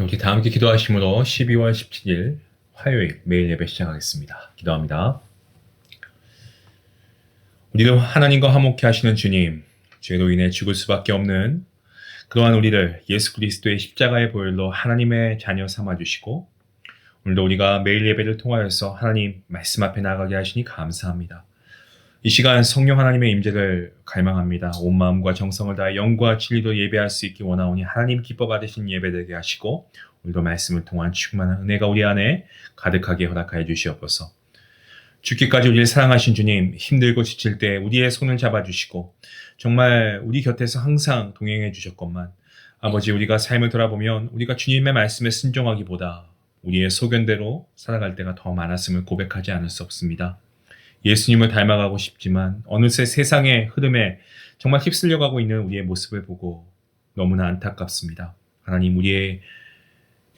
우리 다 함께 기도하심으로 12월 17일 화요일 매일 예배 시작하겠습니다. 기도합니다. 우리를 하나님과 화목케 하시는 주님, 죄로 인해 죽을 수밖에 없는 그러한 우리를 예수 그리스도의 십자가의 보혈로 하나님의 자녀 삼아주시고 오늘도 우리가 매일 예배를 통하여서 하나님 말씀 앞에 나가게 하시니 감사합니다. 이 시간 성령 하나님의 임재를 갈망합니다. 온 마음과 정성을 다해 영과 진리로 예배할 수 있기 원하오니 하나님 기뻐 받으신 예배되게 하시고 오늘도 말씀을 통한 충만한 은혜가 우리 안에 가득하게 허락하여 주시옵소서. 죽기까지 우리를 사랑하신 주님, 힘들고 지칠 때 우리의 손을 잡아주시고 정말 우리 곁에서 항상 동행해 주셨건만 아버지, 우리가 삶을 돌아보면 우리가 주님의 말씀에 순종하기보다 우리의 소견대로 살아갈 때가 더 많았음을 고백하지 않을 수 없습니다. 예수님을 닮아가고 싶지만 어느새 세상의 흐름에 정말 휩쓸려 가고 있는 우리의 모습을 보고 너무나 안타깝습니다. 하나님, 우리의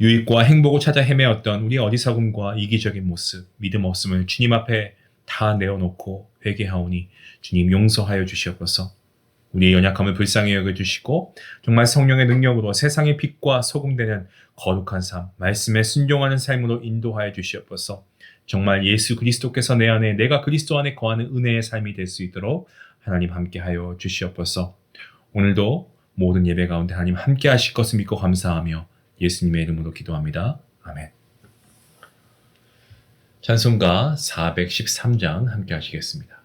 유익과 행복을 찾아 헤매었던 우리의 어리석음과 이기적인 모습, 믿음 없음을 주님 앞에 다 내어놓고 회개하오니 주님 용서하여 주시옵소서. 우리의 연약함을 불쌍히 여겨주시고 정말 성령의 능력으로 세상의 빛과 소금 되는 거룩한 삶, 말씀에 순종하는 삶으로 인도하여 주시옵소서. 정말 예수 그리스도께서 내 안에, 내가 그리스도 안에 거하는 은혜의 삶이 될 수 있도록 하나님 함께하여 주시옵소서. 오늘도 모든 예배 가운데 하나님 함께 하실 것을 믿고 감사하며 예수님의 이름으로 기도합니다. 아멘. 찬송가 413장 함께 하시겠습니다.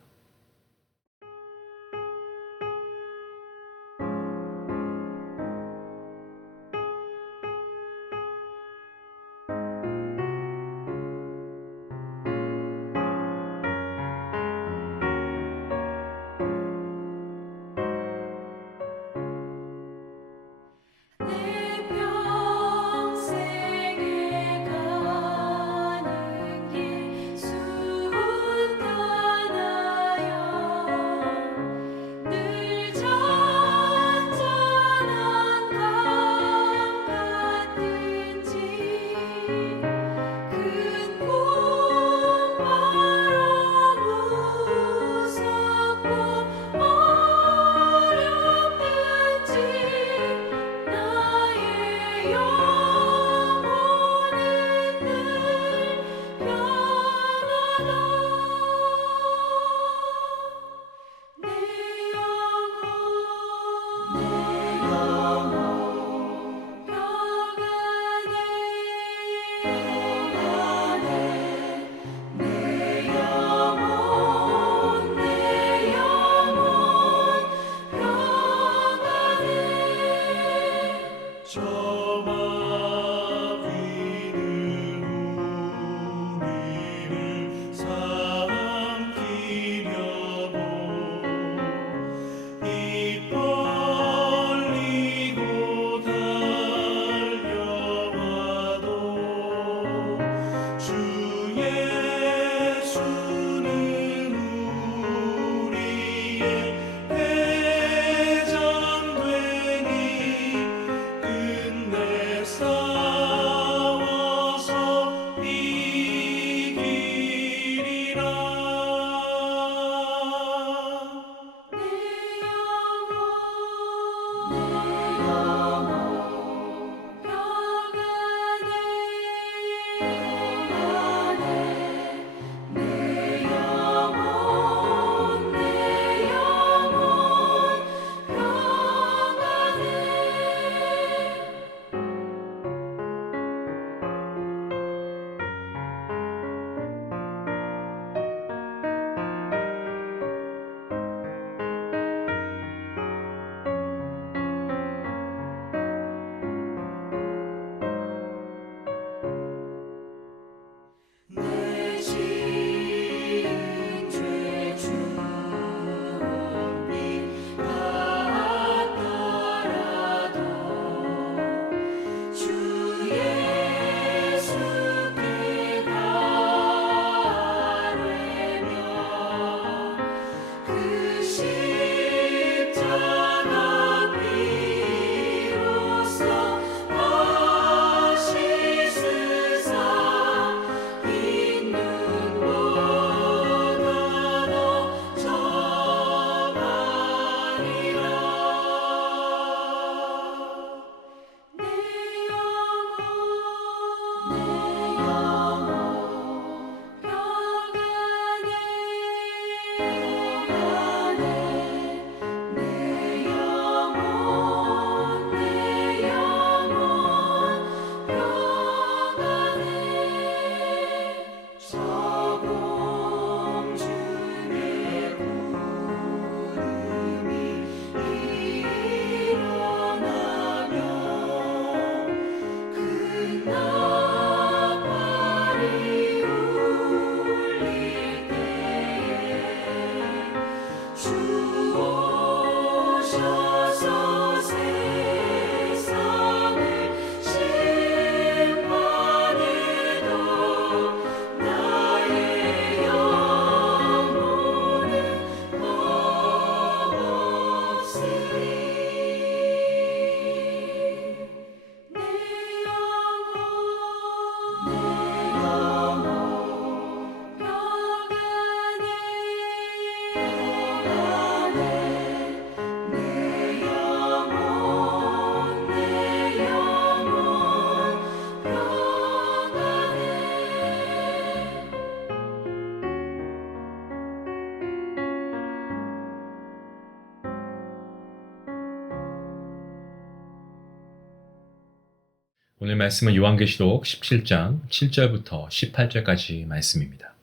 오늘 말씀은 요한계시록 17장 7절부터 18절까지 말씀입니다.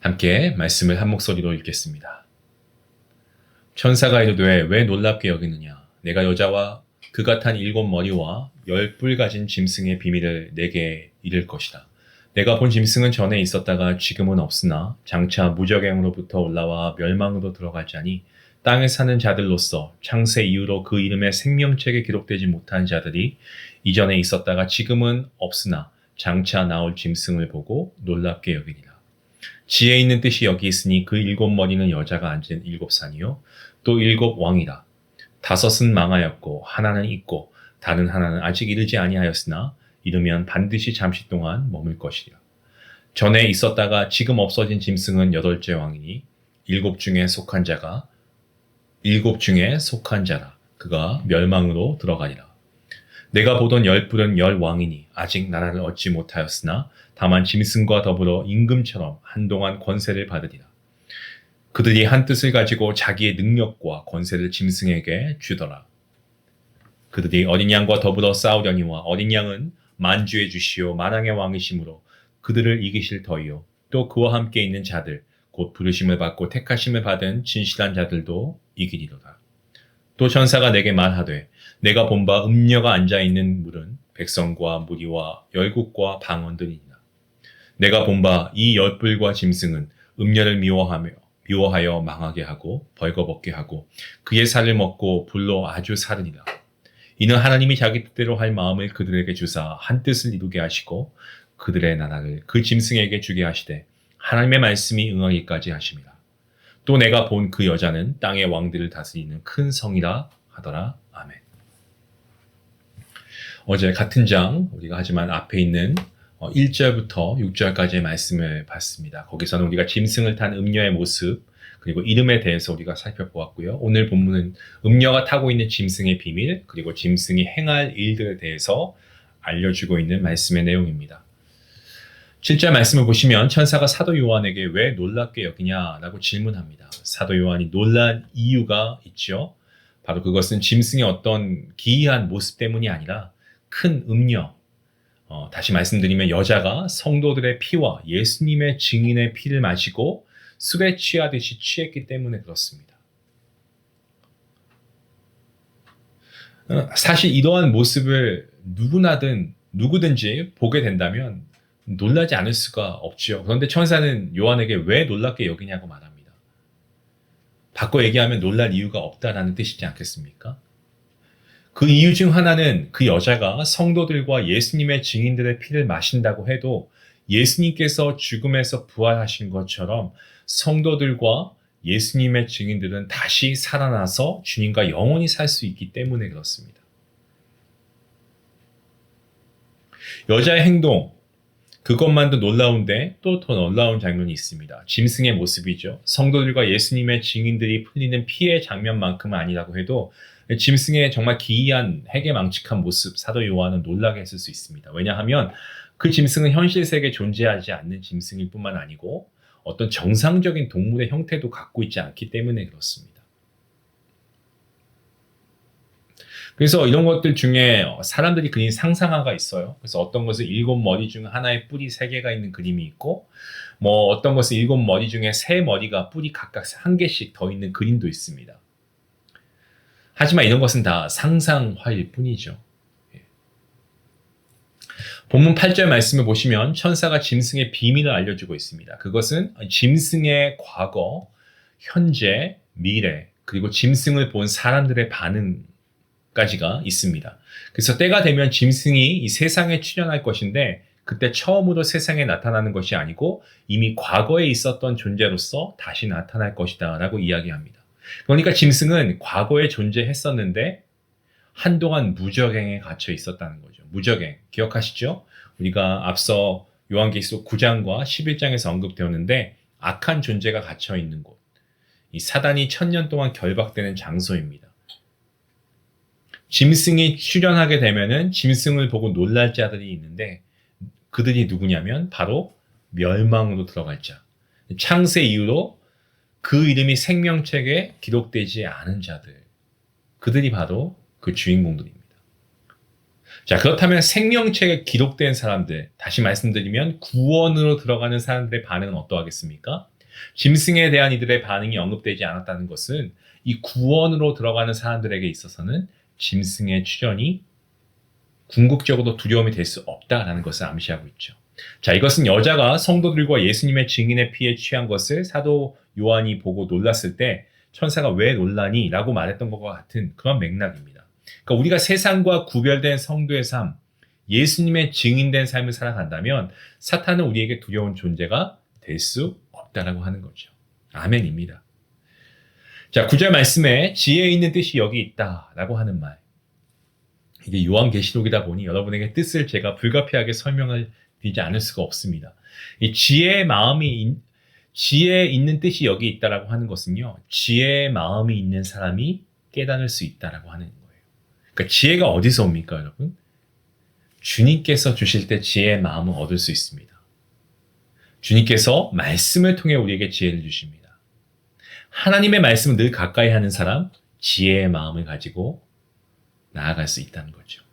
함께 말씀을 한 목소리로 읽겠습니다. 천사가 이르되 왜 놀랍게 여기느냐? 내가 여자와 그가 탄 7머리와 10뿔 가진 짐승의 비밀을 내게 이를 것이다. 내가 본 짐승은 전에 있었다가 지금은 없으나 장차 무적행으로부터 올라와 멸망으로 들어갈자니 땅에 사는 자들로서 창세 이후로 그 이름의 생명책에 기록되지 못한 자들이 이전에 있었다가 지금은 없으나 장차 나올 짐승을 보고 놀랍게 여기리라. 지혜 있는 뜻이 여기 있으니 그 7머리는 여자가 앉은 7산이요 또 7왕이라. 5은 망하였고 하나는 있고 다른 하나는 아직 이르지 아니하였으나 이르면 반드시 잠시 동안 머물 것이라. 전에 있었다가 지금 없어진 짐승은 8째 왕이니 7 중에 속한 자라. 그가 멸망으로 들어가리라. 내가 보던 10뿔은 10왕이니 아직 나라를 얻지 못하였으나 다만 짐승과 더불어 임금처럼 한동안 권세를 받으리라. 그들이 한 뜻을 가지고 자기의 능력과 권세를 짐승에게 주더라. 그들이 어린 양과 더불어 싸우려니와 어린 양은 만주의 주시오 만왕의 왕이시므로 그들을 이기실 터이요 또 그와 함께 있는 자들 곧 부르심을 받고 택하심을 받은 진실한 자들도 이기리로다. 또 천사가 내게 말하되 내가 본 바 음녀가 앉아있는 물은 백성과 무리와 열국과 방언들이니라. 내가 본 바 이 10뿔과 짐승은 음녀를 미워하여 망하게 하고 벌거벗게 하고 그의 살을 먹고 불로 아주 살으니라. 이는 하나님이 자기 뜻대로 할 마음을 그들에게 주사 한 뜻을 이루게 하시고 그들의 나라를 그 짐승에게 주게 하시되 하나님의 말씀이 응하기까지 하심이라. 또 내가 본 그 여자는 땅의 왕들을 다스리는 큰 성이라 하더라. 아멘. 어제 같은 장 우리가 하지만 앞에 있는 1절부터 6절까지의 말씀을 봤습니다. 거기서는 우리가 짐승을 탄 음녀의 모습 그리고 이름에 대해서 우리가 살펴보았고요. 오늘 본문은 음녀가 타고 있는 짐승의 비밀 그리고 짐승이 행할 일들에 대해서 알려주고 있는 말씀의 내용입니다. 7절 말씀을 보시면 천사가 사도 요한에게 왜 놀랍게 여기냐라고 질문합니다. 사도 요한이 놀란 이유가 있죠. 바로 그것은 짐승의 어떤 기이한 모습 때문이 아니라 큰 음녀, 다시 말씀드리면 여자가 성도들의 피와 예수님의 증인의 피를 마시고 술에 취하듯이 취했기 때문에 그렇습니다. 사실 이러한 모습을 누구든지 보게 된다면 놀라지 않을 수가 없지요. 그런데 천사는 요한에게 왜 놀랍게 여기냐고 말합니다. 바꿔 얘기하면 놀랄 이유가 없다라는 뜻이지 않겠습니까? 그 이유 중 하나는 그 여자가 성도들과 예수님의 증인들의 피를 마신다고 해도 예수님께서 죽음에서 부활하신 것처럼 성도들과 예수님의 증인들은 다시 살아나서 주님과 영원히 살 수 있기 때문에 그렇습니다. 여자의 행동, 그것만도 놀라운데 또 더 놀라운 장면이 있습니다. 짐승의 모습이죠. 성도들과 예수님의 증인들이 흘리는 피의 장면만큼은 아니라고 해도 짐승의 정말 기이한 해괴망측한 모습 사도 요한은 놀라게 했을 수 있습니다. 왜냐하면 그 짐승은 현실 세계에 존재하지 않는 짐승일 뿐만 아니고 어떤 정상적인 동물의 형태도 갖고 있지 않기 때문에 그렇습니다. 그래서 이런 것들 중에 사람들이 그린 상상화가 있어요. 그래서 어떤 것은 7머리 중 하나에 뿔이 3개가 있는 그림이 있고 어떤 것은 7머리 중에 3머리가 뿔이 각각 1개씩 더 있는 그림도 있습니다. 하지만 이런 것은 다 상상화일 뿐이죠. 본문 8절 말씀을 보시면 천사가 짐승의 비밀을 알려주고 있습니다. 그것은 짐승의 과거, 현재, 미래, 그리고 짐승을 본 사람들의 반응까지가 있습니다. 그래서 때가 되면 짐승이 이 세상에 출현할 것인데 그때 처음으로 세상에 나타나는 것이 아니고 이미 과거에 있었던 존재로서 다시 나타날 것이다 라고 이야기합니다. 그러니까 짐승은 과거에 존재했었는데 한동안 무적행에 갇혀 있었다는 거죠. 무적행, 기억하시죠? 우리가 앞서 요한계시록 9장과 11장에서 언급되었는데 악한 존재가 갇혀 있는 곳, 이 사단이 1000년 동안 결박되는 장소입니다. 짐승이 출현하게 되면은 짐승을 보고 놀랄 자들이 있는데 그들이 누구냐면 바로 멸망으로 들어갈 자. 창세 이후로 그 이름이 생명책에 기록되지 않은 자들. 그들이 바로 그 주인공들입니다. 자, 그렇다면 생명책에 기록된 사람들, 다시 말씀드리면 구원으로 들어가는 사람들의 반응은 어떠하겠습니까? 짐승에 대한 이들의 반응이 언급되지 않았다는 것은 이 구원으로 들어가는 사람들에게 있어서는 짐승의 출현이 궁극적으로 두려움이 될 수 없다라는 것을 암시하고 있죠. 자, 이것은 여자가 성도들과 예수님의 증인의 피에 취한 것을 사도 요한이 보고 놀랐을 때 천사가 왜 놀라니? 라고 말했던 것과 같은 그런 맥락입니다. 그러니까 우리가 세상과 구별된 성도의 삶, 예수님의 증인된 삶을 살아간다면 사탄은 우리에게 두려운 존재가 될 수 없다라고 하는 거죠. 아멘입니다. 자, 9절 말씀에 지혜에 있는 뜻이 여기 있다라고 하는 말. 이게 요한계시록이다 보니 여러분에게 뜻을 제가 불가피하게 설명을 드리지 않을 수가 없습니다. 이 지혜의 지혜에 있는 뜻이 여기 있다라고 하는 것은요, 지혜의 마음이 있는 사람이 깨달을 수 있다라고 하는 거예요. 그러니까 지혜가 어디서 옵니까, 여러분? 주님께서 주실 때 지혜의 마음을 얻을 수 있습니다. 주님께서 말씀을 통해 우리에게 지혜를 주십니다. 하나님의 말씀을 늘 가까이 하는 사람, 지혜의 마음을 가지고 나아갈 수 있다는 거죠.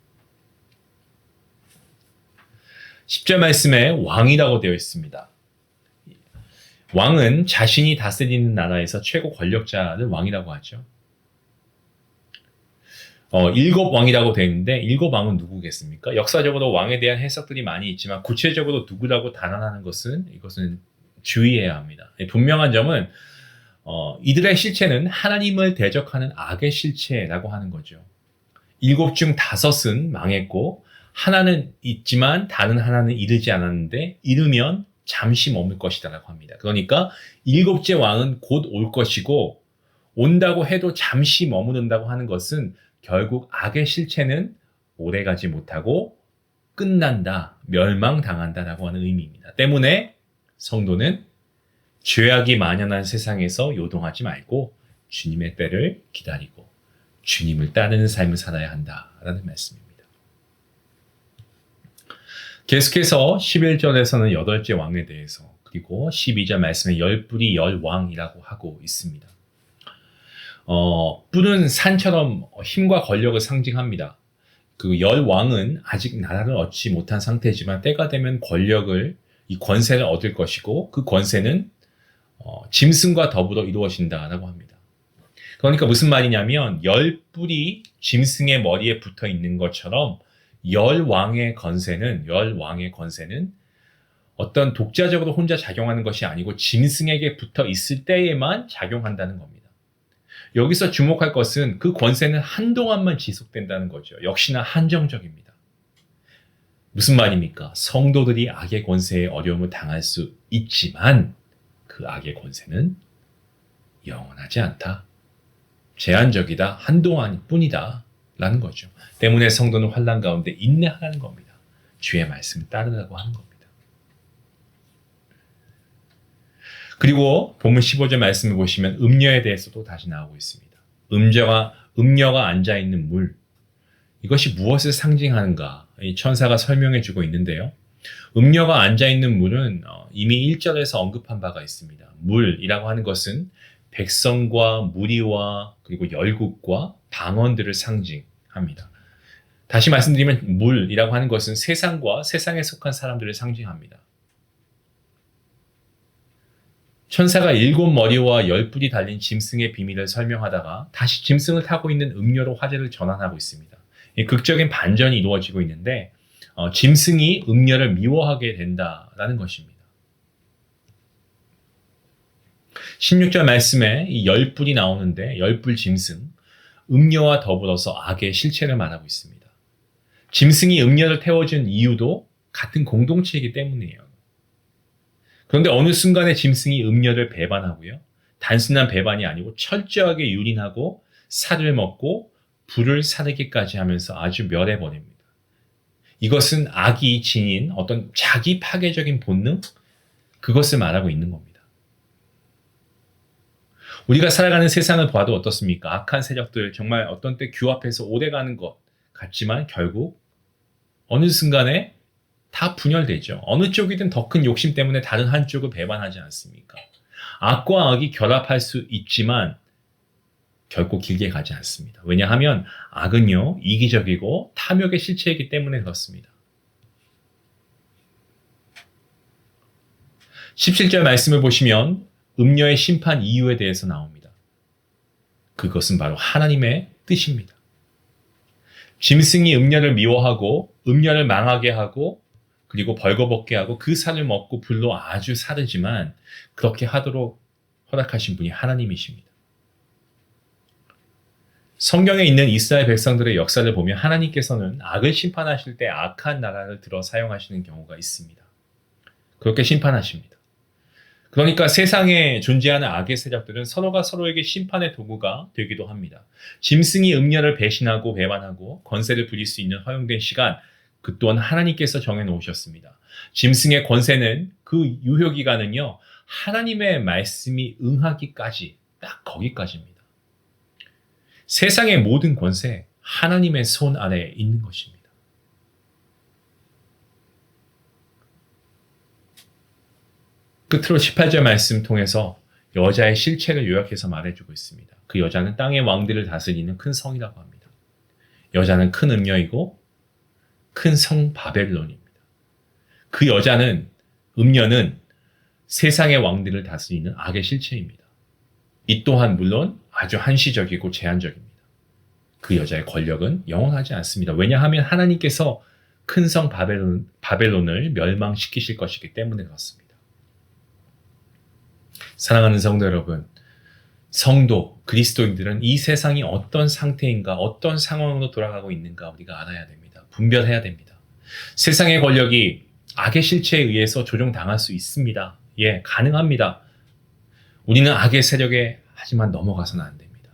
10절 말씀에 왕이라고 되어 있습니다. 왕은 자신이 다스리는 나라에서 최고 권력자를 왕이라고 하죠. 7왕이라고 되어 있는데 7왕은 누구겠습니까? 역사적으로 왕에 대한 해석들이 많이 있지만 구체적으로 누구라고 단언하는 이것은 주의해야 합니다. 분명한 점은 이들의 실체는 하나님을 대적하는 악의 실체라고 하는 거죠. 7 중 5은 망했고 하나는 있지만 다른 하나는 이르지 않았는데 이르면 잠시 머물 것이다라고 합니다. 그러니까 7째 왕은 곧 올 것이고 온다고 해도 잠시 머무른다고 하는 것은 결국 악의 실체는 오래가지 못하고 끝난다, 멸망당한다라고 하는 의미입니다. 때문에 성도는 죄악이 만연한 세상에서 요동하지 말고 주님의 때를 기다리고 주님을 따르는 삶을 살아야 한다라는 말씀입니다. 계속해서 11절에서는 8째 왕에 대해서 그리고 12절 말씀에 10뿔이 10왕이라고 하고 있습니다. 뿔은 산처럼 힘과 권력을 상징합니다. 그 10왕은 아직 나라를 얻지 못한 상태지만 때가 되면 이 권세를 얻을 것이고 그 권세는 짐승과 더불어 이루어진다라고 합니다. 그러니까 무슨 말이냐면 10뿔이 짐승의 머리에 붙어 있는 것처럼 10왕의 권세는 어떤 독자적으로 혼자 작용하는 것이 아니고 짐승에게 붙어 있을 때에만 작용한다는 겁니다. 여기서 주목할 것은 그 권세는 한동안만 지속된다는 거죠. 역시나 한정적입니다. 무슨 말입니까? 성도들이 악의 권세에 어려움을 당할 수 있지만 그 악의 권세는 영원하지 않다. 제한적이다. 한동안뿐이다. 라는 거죠. 때문에 성도는 환난 가운데 인내하라는 겁니다. 주의 말씀을 따르라고 하는 겁니다. 그리고 본문 15절 말씀을 보시면 음녀에 대해서도 다시 나오고 있습니다. 음녀가 앉아있는 물. 이것이 무엇을 상징하는가? 이 천사가 설명해 주고 있는데요. 음녀가 앉아있는 물은 이미 1절에서 언급한 바가 있습니다. 물이라고 하는 것은 백성과 무리와 그리고 열국과 방언들을 상징합니다. 다시 말씀드리면 물이라고 하는 것은 세상과 세상에 속한 사람들을 상징합니다. 천사가 7머리와 10뿔이 달린 짐승의 비밀을 설명하다가 다시 짐승을 타고 있는 음녀로 화제를 전환하고 있습니다. 극적인 반전이 이루어지고 있는데 짐승이 음녀를 미워하게 된다라는 것입니다. 16절 말씀에 이 10뿔이 나오는데 10뿔 짐승, 음녀와 더불어서 악의 실체를 말하고 있습니다. 짐승이 음녀를 태워준 이유도 같은 공동체이기 때문이에요. 그런데 어느 순간에 짐승이 음녀를 배반하고요. 단순한 배반이 아니고 철저하게 유린하고 살을 먹고 불을 사르기까지 하면서 아주 멸해버립니다. 이것은 악이 지닌 어떤 자기 파괴적인 본능? 그것을 말하고 있는 겁니다. 우리가 살아가는 세상을 봐도 어떻습니까? 악한 세력들 정말 어떤 때 규합해서 오래가는 것 같지만 결국 어느 순간에 다 분열되죠. 어느 쪽이든 더 큰 욕심 때문에 다른 한쪽을 배반하지 않습니까? 악과 악이 결합할 수 있지만 결코 길게 가지 않습니다. 왜냐하면 악은요, 이기적이고 탐욕의 실체이기 때문에 그렇습니다. 17절 말씀을 보시면 음녀의 심판 이유에 대해서 나옵니다. 그것은 바로 하나님의 뜻입니다. 짐승이 음녀를 미워하고 음녀를 망하게 하고 그리고 벌거벗게 하고 그 살을 먹고 불로 아주 사르지만 그렇게 하도록 허락하신 분이 하나님이십니다. 성경에 있는 이스라엘 백성들의 역사를 보면 하나님께서는 악을 심판하실 때 악한 나라를 들어 사용하시는 경우가 있습니다. 그렇게 심판하십니다. 그러니까 세상에 존재하는 악의 세력들은 서로가 서로에게 심판의 도구가 되기도 합니다. 짐승이 음녀를 배신하고 배반하고 권세를 부릴 수 있는 허용된 시간, 그 또한 하나님께서 정해놓으셨습니다. 짐승의 권세는 그 유효기간은요, 하나님의 말씀이 응하기까지 딱 거기까지입니다. 세상의 모든 권세, 하나님의 손 아래에 있는 것입니다. 끝으로 18절 말씀 통해서 여자의 실체를 요약해서 말해주고 있습니다. 그 여자는 땅의 왕들을 다스리는 큰 성이라고 합니다. 여자는 큰 음녀이고 큰 성 바벨론입니다. 그 여자는, 음녀는 세상의 왕들을 다스리는 악의 실체입니다. 이 또한 물론 아주 한시적이고 제한적입니다. 그 여자의 권력은 영원하지 않습니다. 왜냐하면 하나님께서 큰 성 바벨론을 멸망시키실 것이기 때문에 그렇습니다. 사랑하는 성도 여러분, 성도, 그리스도인들은 이 세상이 어떤 상태인가, 어떤 상황으로 돌아가고 있는가 우리가 알아야 됩니다. 분별해야 됩니다. 세상의 권력이 악의 실체에 의해서 조종당할 수 있습니다. 예, 가능합니다. 우리는 악의 세력에 하지만 넘어가서는 안 됩니다.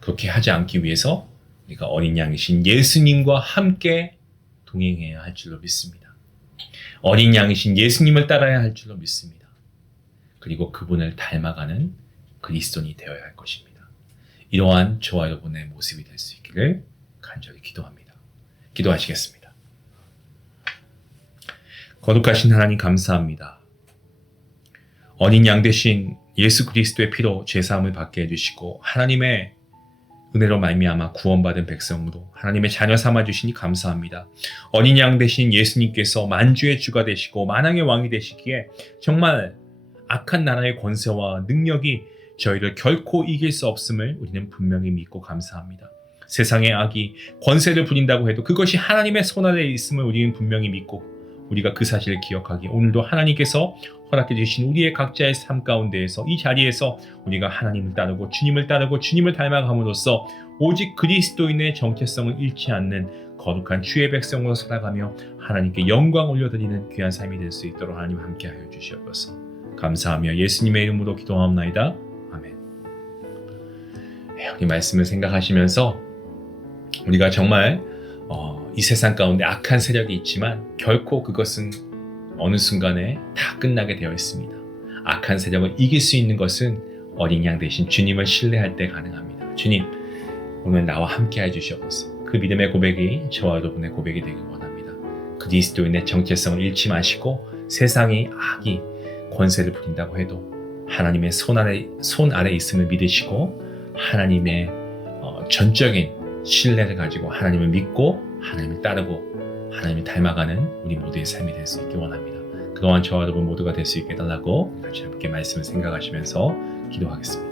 그렇게 하지 않기 위해서 우리가 어린 양이신 예수님과 함께 동행해야 할 줄로 믿습니다. 어린 양이신 예수님을 따라야 할 줄로 믿습니다. 그리고 그분을 닮아가는 그리스도인이 되어야 할 것입니다. 이러한 저와 여러분의 모습이 될 수 있기를 간절히 기도합니다. 기도하시겠습니다. 거룩하신 하나님 감사합니다. 어린 양 되신 예수 그리스도의 피로 죄사함을 받게 해주시고 하나님의 은혜로 말미암아 구원받은 백성으로 하나님의 자녀 삼아주시니 감사합니다. 어린 양 되신 예수님께서 만주의 주가 되시고 만왕의 왕이 되시기에 정말 악한 나라의 권세와 능력이 저희를 결코 이길 수 없음을 우리는 분명히 믿고 감사합니다. 세상의 악이 권세를 부린다고 해도 그것이 하나님의 손 아래에 있음을 우리는 분명히 믿고 우리가 그 사실을 기억하기에 오늘도 하나님께서 허락해 주신 우리의 각자의 삶 가운데에서 이 자리에서 우리가 하나님을 따르고 주님을 닮아감으로써 오직 그리스도인의 정체성을 잃지 않는 거룩한 주의 백성으로 살아가며 하나님께 영광 올려드리는 귀한 삶이 될 수 있도록 하나님 함께하여 주시옵소서. 감사하며 예수님의 이름으로 기도합나이다. 아멘. 이 말씀을 생각하시면서 우리가 정말 이 세상 가운데 악한 세력이 있지만 결코 그것은 어느 순간에 다 끝나게 되어 있습니다. 악한 세력을 이길 수 있는 것은 어린 양 대신 주님을 신뢰할 때 가능합니다. 주님, 오늘 나와 함께 해주시옵소서. 그 믿음의 고백이 저와 여러분의 고백이 되길 원합니다. 그리스도인의 정체성을 잃지 마시고 세상의 악이 권세를 부린다고 해도 하나님의 손 아래 있음을 믿으시고 하나님의 전적인 신뢰를 가지고 하나님을 믿고 하나님을 따르고 하나님을 닮아가는 우리 모두의 삶이 될 수 있길 원합니다. 그동안 저와 여러분 모두가 될 수 있게 해달라고 같이 함께 말씀을 생각하시면서 기도하겠습니다.